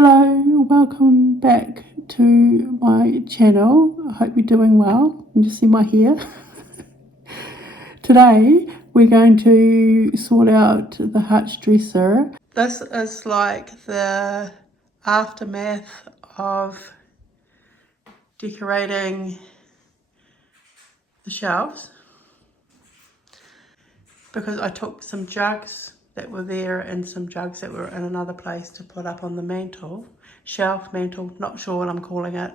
Hello, welcome back to my channel. I hope you're doing well. You can see my hair. Today we're going to sort out the Hutch dresser. This is like the aftermath of decorating the shelves, because I took some jugs that were there and some jugs that were in another place to put up on the mantle, shelf mantle, not sure what I'm calling it.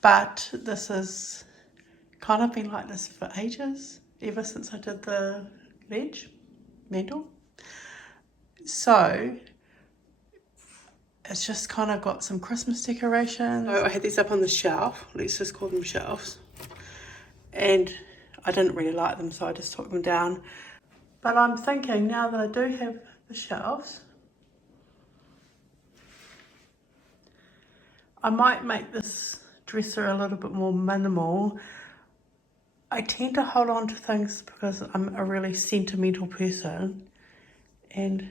But this has kind of been like this for ages, ever since I did the ledge mantle. So it's just kind of got some Christmas decorations. So I had these up on the shelf, let's just call them shelves. And I didn't really like them, so I just took them down. But I'm thinking now that I do have the shelves, I might make this dresser a little bit more minimal. I tend to hold on to things because I'm a really sentimental person, and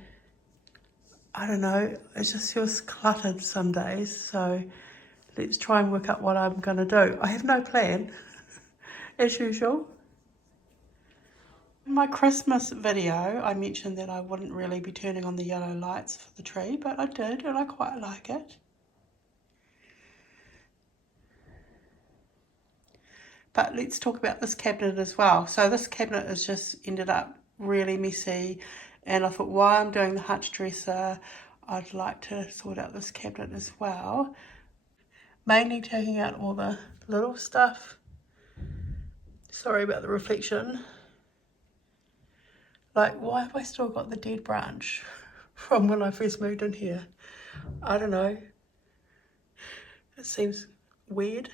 I don't know, it just feels cluttered some days. So let's try and work out what I'm going to do. I have no plan, as usual. In my Christmas video, I mentioned that I wouldn't really be turning on the yellow lights for the tree, but I did, and I quite like it. But let's talk about this cabinet as well. So this cabinet has just ended up really messy, and I thought while I'm doing the Hutch dresser, I'd like to sort out this cabinet as well. Mainly taking out all the little stuff. Sorry about the reflection. Like, why have I still got the dead branch from when I first moved in here? I don't know. It seems weird.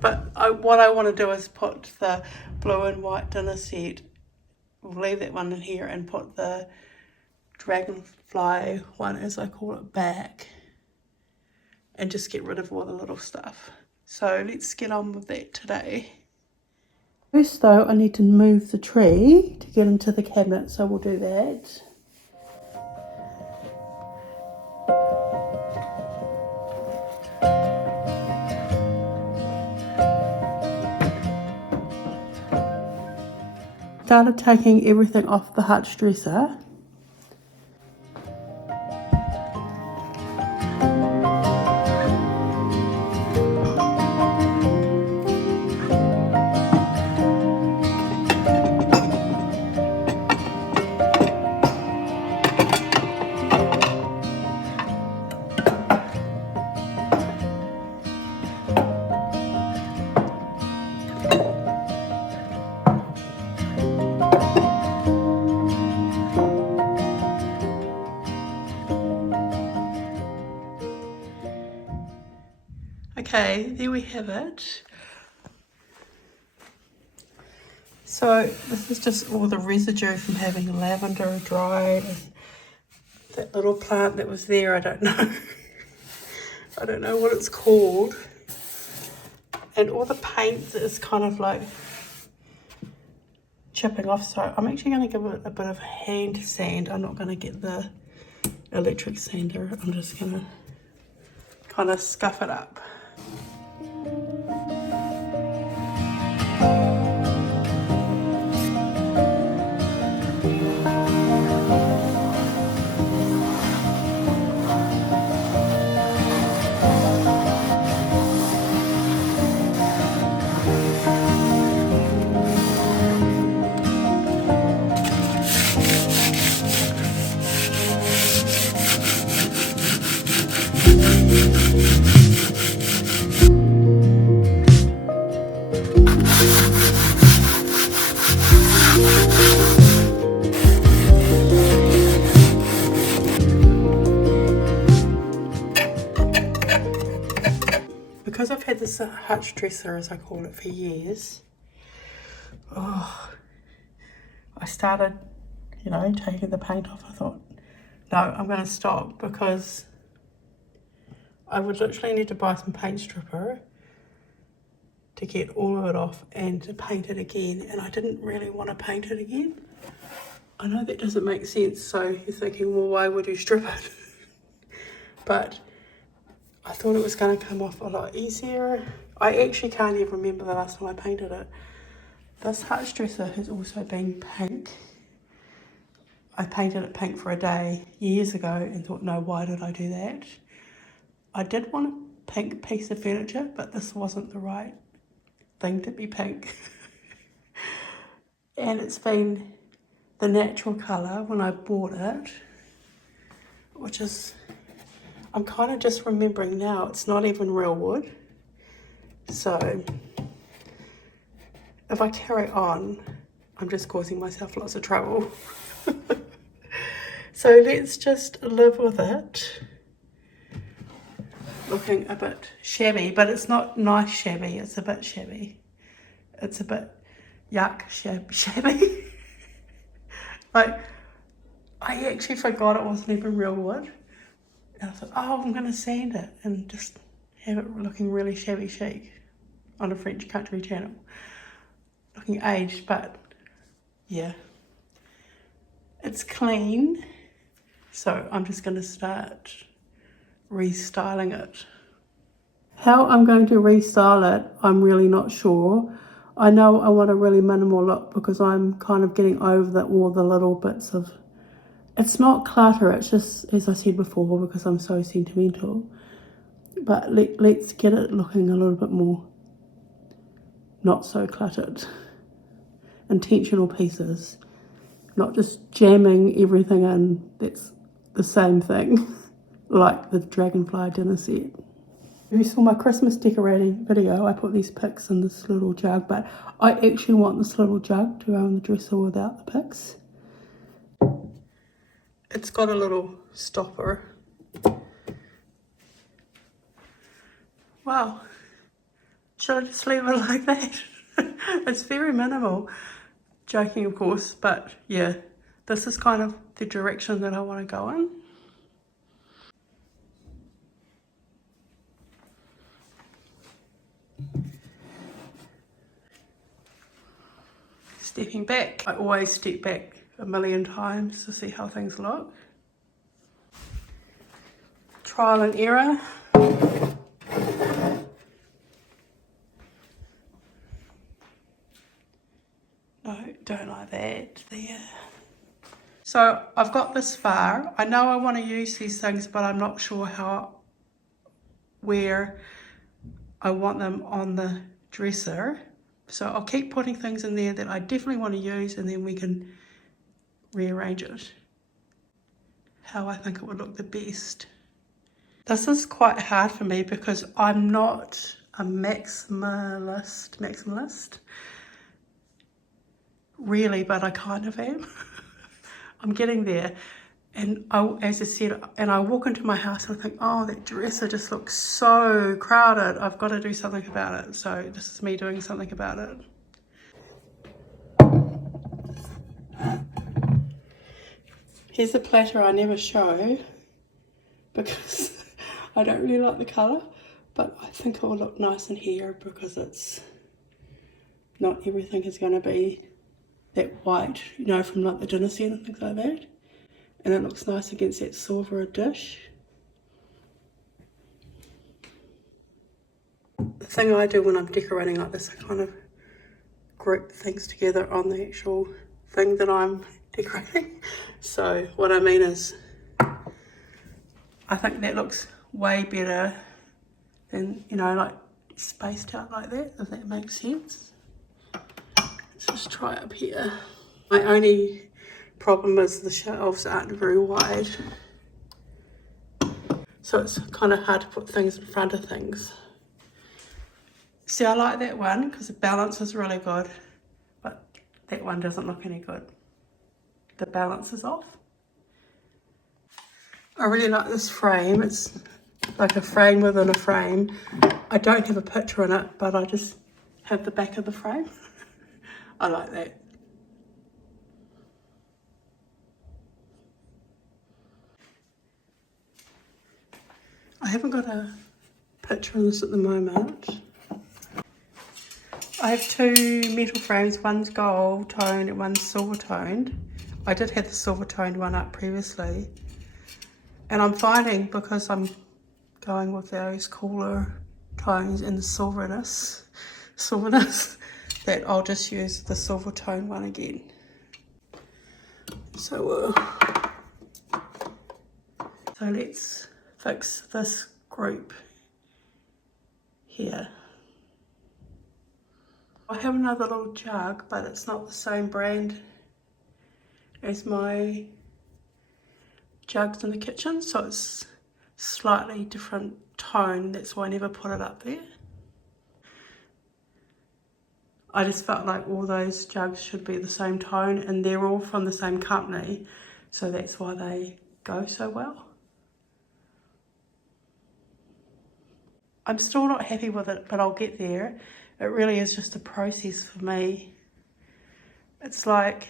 But what I want to do is put the blue and white dinner set, we'll leave that one in here, and put the dragonfly one, as I call it, back, and just get rid of all the little stuff. So let's get on with that today. First though, I need to move the tree to get into the cabinet, so we'll do that. Started taking everything off the Hutch dresser. Okay, there we have it. So this is just all the residue from having lavender dried, and that little plant that was there, I don't know. I don't know what it's called. And all the paint is kind of like chipping off, so I'm actually going to give it a bit of hand sand. I'm not going to get the electric sander. I'm just going to kind of scuff it up. Because I've had this Hutch dresser, as I call it, for years, I started, taking the paint off. I thought, no, I'm going to stop, because I would literally need to buy some paint stripper to get all of it off and to paint it again, and I didn't really want to paint it again. I know that doesn't make sense, so you're thinking, well, why would you strip it? but I thought it was going to come off a lot easier. I actually can't even remember the last time I painted it. This Hutch dresser has also been pink. I painted it pink for a day years ago and thought, no, why did I do that? I did want a pink piece of furniture, but this wasn't the right thing to be pink. And it's been the natural colour when I bought it, which is, I'm kind of just remembering now, it's not even real wood. So if I carry on, I'm just causing myself lots of trouble. So let's just live with it. Looking a bit shabby, but it's not nice shabby, it's a bit shabby. It's a bit yuck shabby. Like, I actually forgot it wasn't even real wood. And I thought, oh, I'm going to sand it and just have it looking really shabby chic on a French country channel. Looking aged, but yeah. It's clean, so I'm just going to start restyling it. How I'm going to restyle it, I'm really not sure. I know I want a really minimal look because I'm kind of getting over all the little bits of... It's not clutter, it's just, as I said before, because I'm so sentimental. But let's get it looking a little bit more not so cluttered. Intentional pieces, not just jamming everything in that's the same thing, like the dragonfly dinner set. If you saw my Christmas decorating video, I put these picks in this little jug, but I actually want this little jug to go on the dresser without the picks. It's got a little stopper. Wow. Should I just leave it like that? It's very minimal. Joking, of course, but yeah, this is kind of the direction that I want to go in. Stepping back. I always step back a million times to see how things look. Trial and error. No, don't like that there. So I've got this far. I know I want to use these things, but I'm not sure where I want them on the dresser. So I'll keep putting things in there that I definitely want to use, and then we can rearrange it how I think it would look the best. This is quite hard for me because I'm not a maximalist really, but I kind of am. I'm getting there. And as I said, and I walk into my house and I think, oh, that dresser just looks so crowded. I've got to do something about it. So this is me doing something about it. Here's a platter I never show because I don't really like the colour, but I think it will look nice in here because it's not everything is going to be that white, you know, from like the dinner set and things like that. And it looks nice against that silver dish. The thing I do when I'm decorating like this, I kind of group things together on the actual thing that I'm decorating. So what I mean is, I think that looks way better than, you know, like spaced out like that, if that makes sense. Let's just try up here. My only problem is the shelves aren't very wide, so it's kind of hard to put things in front of things. See, I like that one because the balance is really good, but that one doesn't look any good. The balance is off. I really like this frame. It's like a frame within a frame. I don't have a picture in it, but I just have the back of the frame. I like that. I haven't got a picture of this at the moment. I have two metal frames, one's gold toned and one's silver toned. I did have the silver toned one up previously. And I'm finding, because I'm going with those cooler tones and the silverness, that I'll just use the silver tone one again. So let's fix this group here. I have another little jug, but it's not the same brand as my jugs in the kitchen, so it's slightly different tone. That's why I never put it up there. I just felt like all those jugs should be the same tone, and they're all from the same company, so that's why they go so well. I'm still not happy with it, but I'll get there. It really is just a process for me. It's like,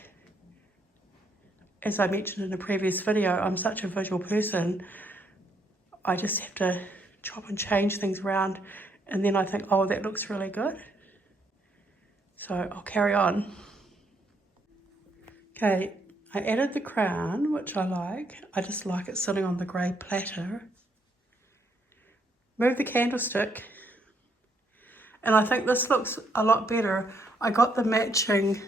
as I mentioned in a previous video, I'm such a visual person. I just have to chop and change things around, and then I think, oh, that looks really good. So I'll carry on. Okay, I added the crown, which I like. I just like it sitting on the grey platter. Move the candlestick, and I think this looks a lot better. I got the matching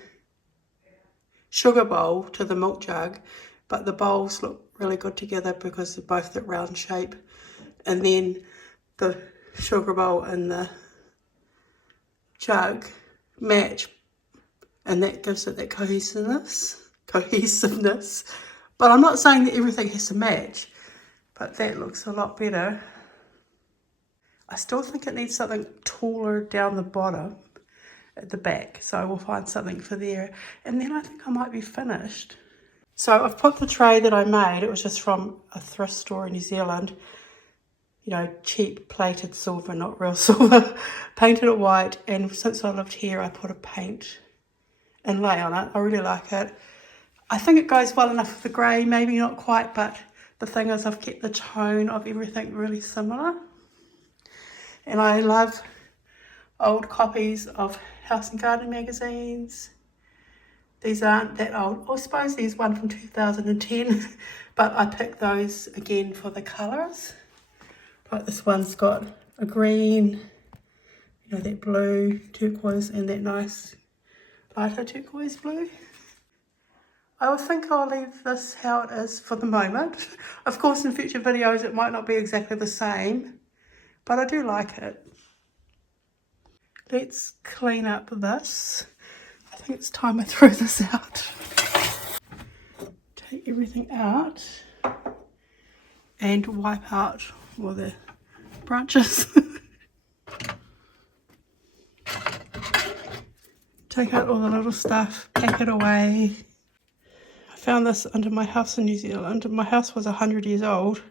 sugar bowl to the milk jug, but the bowls look really good together because they're both that round shape, and then the sugar bowl and the jug match, and that gives it that cohesiveness. But I'm not saying that everything has to match, but that looks a lot better. I still think it needs something taller down the bottom at the back, so I will find something for there, and then I think I might be finished. So I've put the tray that I made, it was just from a thrift store in New Zealand, you know, cheap plated silver, not real silver, painted it white, and since I lived here I put a paint inlay on it. I really like it. I think it goes well enough with the grey, maybe not quite, but the thing is I've kept the tone of everything really similar. And I love old copies of House and Garden magazines. These aren't that old. I suppose there's one from 2010, but I picked those again for the colours. Like this one's got a green, you know, that blue turquoise, and that nice lighter turquoise blue. I think I'll leave this how it is for the moment. Of course, in future videos it might not be exactly the same, but I do like it. Let's clean up this. I think it's time I throw this out. Take everything out and wipe out all the branches. Take out all the little stuff, pack it away. I found this under my house in New Zealand. My house was 100 years old.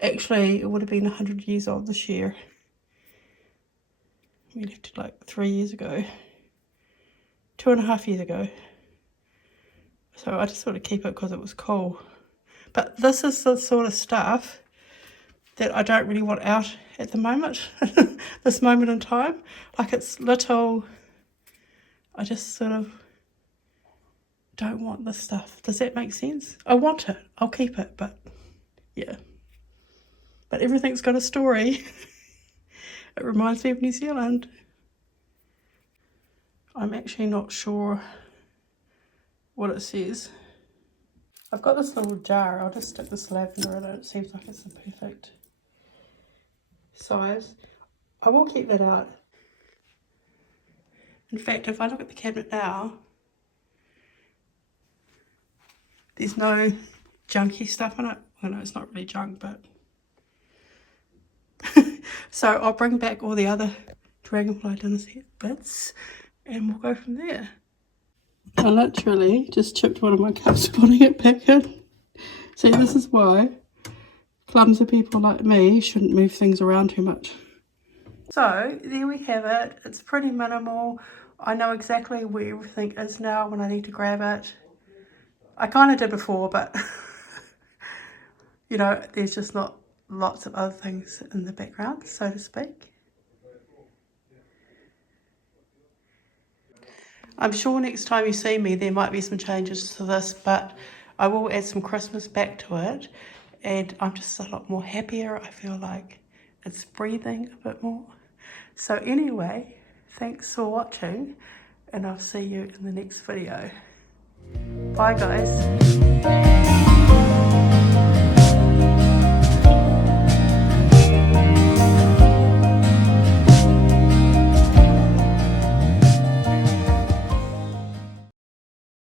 Actually, it would have been 100 years old this year. We left it like 3 years ago. 2.5 years ago. So I just sort of keep it because it was cool. But this is the sort of stuff that I don't really want out at the moment. This moment in time. Like, it's little, I just sort of don't want this stuff. Does that make sense? I want it. I'll keep it, but yeah. But everything's got a story. It reminds me of New Zealand. I'm actually not sure what it says. I've got this little jar. I'll just stick this lavender in it. It seems like it's the perfect size. I will keep that out. In fact, if I look at the cabinet now, there's no junky stuff in it. Well, no, it's not really junk, but so I'll bring back all the other dragonfly dinner set bits and we'll go from there. I literally just chipped one of my cups putting it back in. See, this is why clumsy people like me shouldn't move things around too much. So there we have it. It's pretty minimal. I know exactly where everything is now when I need to grab it. I kind of did before, but you know, there's just not lots of other things in the background, so to speak. I'm sure next time you see me there might be some changes to this, but I will add some Christmas back to it, and I'm just a lot more happier. I feel like it's breathing a bit more. So anyway, thanks for watching, and I'll see you in the next video. Bye guys.